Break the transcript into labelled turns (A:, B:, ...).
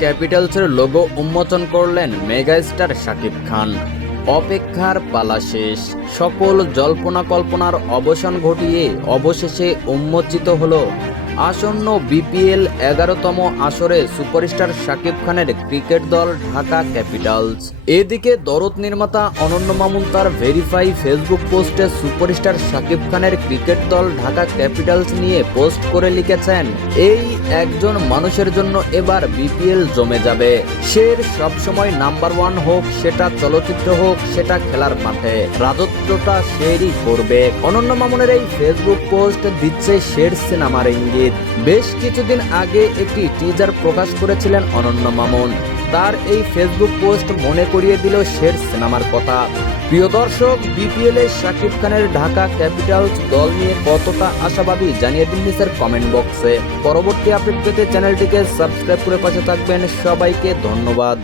A: ক্যাপিটালসের logo উন্মোচন করলেন megastar Shakib Khan. অপেক্ষার পালা শেষ। সকল জল্পনা কল্পনার অবসান ঘটিয়ে অবশেষে উন্মোচিত হলো আসন্ন বিপিএল এগারোতম আসরে সুপারস্টার শাকিব খানের ক্রিকেট দল ঢাকা ক্যাপিটালস। এদিকে দরদ নির্মাতা অনন্য মামুন তার ভেরিফাই ফেসবুক পোস্টে সুপারস্টার শাকিব খানের ক্রিকেট দল ঢাকা ক্যাপিটালস নিয়ে পোস্ট করে লিখেছেন, এই একজন মানুষের জন্য এবার বিপিএল জমে যাবে। সের সবসময় নাম্বার ওয়ান হোক, সেটা চলচ্চিত্র হোক, সেটা খেলার মাঠে। রাজত্বটা সেরই করবে। অনন্য মামুনের এই ফেসবুক পোস্ট দিচ্ছে শের সিনেমার ইঙ্গিত। বেশ কিছুদিন আগে একটি টিজার প্রকাশ করেছিলেন অনন্য মামুন। তার এই ফেসবুক পোস্ট মনে করিয়ে দিল শের সিনেমার কথা। প্রিয় দর্শক বিপিএল শাকিব খানের ঢাকা ক্যাপিটালস দল নিয়ে কতটা আশাবাদী জানিয়ে দিন নিচের কমেন্ট বক্সে পরবর্তী আপডেট পেতে চ্যানেলটিকে সাবস্ক্রাইব করে পাশে থাকবেন। সবাইকে ধন্যবাদ।